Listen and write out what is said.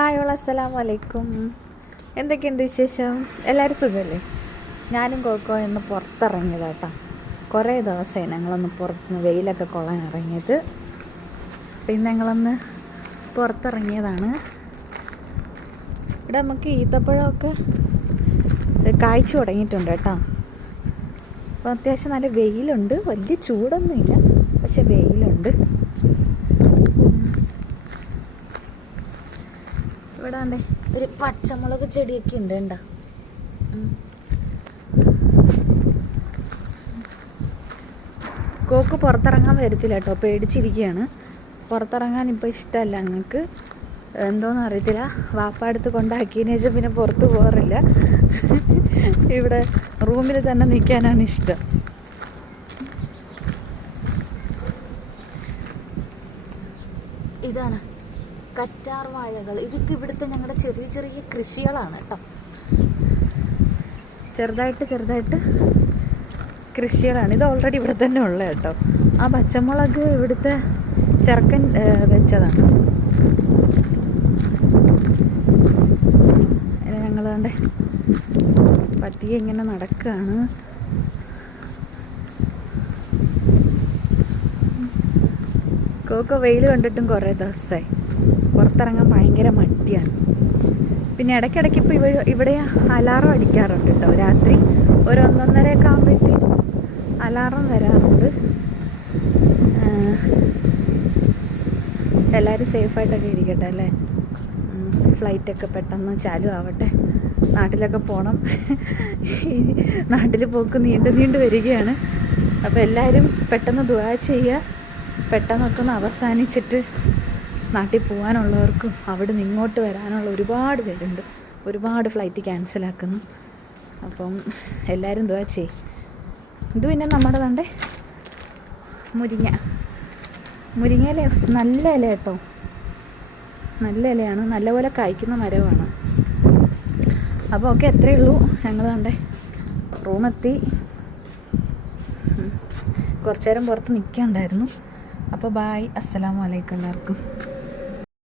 Hi all അസ്സലാമു അലൈക്കും. എന്തൊക്കെയുണ്ട് വിശേഷം? എല്ലാവരും സുഖമല്ലേ? ഞാനും കോക്കോ എന്ന് പുറത്തിറങ്ങിയതാട്ടോ. കുറേ ദിവസമായി ഞങ്ങളൊന്ന് പുറത്തുനിന്ന് വെയിലൊക്കെ കൊള്ളാൻ ഇറങ്ങിയത്. പിന്നെ ഞങ്ങളൊന്ന് പുറത്തിറങ്ങിയതാണ്. ഇവിടെ നമുക്ക് ഈത്തപ്പഴമൊക്കെ കായ്ച്ചു തുടങ്ങിയിട്ടുണ്ട് കേട്ടോ. അപ്പോൾ അത്യാവശ്യം നല്ല വെയിലുണ്ട്, വലിയ ചൂടൊന്നുമില്ല, പക്ഷെ വെയിലുണ്ട്. ഇവിടെ ഉണ്ടേ ഒരു പച്ചമുളക് ചെടിയൊക്കെ ഉണ്ട് കേട്ടോ. കോക്ക് പുറത്തിറങ്ങാൻ വരത്തില്ല കേട്ടോ, പേടിച്ചിരിക്കുകയാണ്. പുറത്തിറങ്ങാൻ ഇപ്പോൾ ഇഷ്ടമല്ല ഞങ്ങൾക്ക്, എന്തോന്നും അറിയത്തില്ല. വാപ്പാടുത്ത് കൊണ്ടാക്കിയതിന് ശേഷം പിന്നെ പുറത്ത് പോകാറില്ല. ഇവിടെ റൂമിൽ തന്നെ നിൽക്കാനാണ് ഇഷ്ടം. ഇതാണ് കറ്റാർ വാഴകൾ. ഇതൊക്കെ ഇവിടുത്തെ ഞങ്ങളുടെ ചെറിയ ചെറിയ കൃഷികളാണ് കേട്ടോ. ചെറുതായിട്ട് കൃഷികളാണ്. ഇത് ഓൾറെഡി ഇവിടെ തന്നെ ഉള്ളത് കേട്ടോ. ആ പച്ചമുളക് ഇവിടുത്തെ ചെറുക്കൻ വെച്ചതാണ്. ഞങ്ങളുണ്ട് പതിയെ ഇങ്ങനെ നടക്കുകയാണ്. കോക്കോ വെയിൽ കണ്ടിട്ടും കുറേ ദിവസമായി. പുറത്തിറങ്ങാൻ ഭയങ്കര മടിയാണ്. പിന്നെ ഇടയ്ക്കിടയ്ക്ക് ഇപ്പോൾ ഇവിടെ അലാറം അടിക്കാറുണ്ട് കേട്ടോ. രാത്രി ഒരു 1:30 ആകുമ്പോഴത്തേനും അലാറം വരാറുണ്ട്. എല്ലാവരും സേഫായിട്ടൊക്കെ ഇരിക്കട്ടെ അല്ലേ. ഫ്ലൈറ്റൊക്കെ പെട്ടെന്ന് ചാലു ആവട്ടെ. നാട്ടിലൊക്കെ പോകണം. നാട്ടിൽ പോക്ക് നീണ്ടു വരികയാണ്. അപ്പോൾ എല്ലാവരും പെട്ടെന്ന് ദുആ ചെയ്യുക. പെട്ടെന്നൊക്കെ ഒന്ന് അവസാനിച്ചിട്ട് നാട്ടിൽ പോകാനുള്ളവർക്കും അവിടെ നിന്ന് ഇങ്ങോട്ട് വരാനുള്ള ഒരുപാട് പേരുണ്ട്. ഒരുപാട് ഫ്ലൈറ്റ് ക്യാൻസലാക്കുന്നു. അപ്പം എല്ലാവരും ദുആ ചെയ്യും. ഇത് പിന്നെ നമ്മുടെ തണ്ടേ മുരിങ്ങയില നല്ല ഇല കേട്ടോ. നല്ല ഇലയാണ്, നല്ലപോലെ കായ്ക്കുന്ന മരമാണ്. അപ്പോൾ ഓക്കെ, എത്രയേ ഉള്ളൂ. ഞങ്ങൾ കണ്ടേ റൂമെത്തി. കുറച്ചു നേരം പുറത്ത് നിൽക്കണ്ടായിരുന്നു. അപ്പോൾ ബായ്, അസ്സലാമു അലൈക്കും എല്ലാവർക്കും.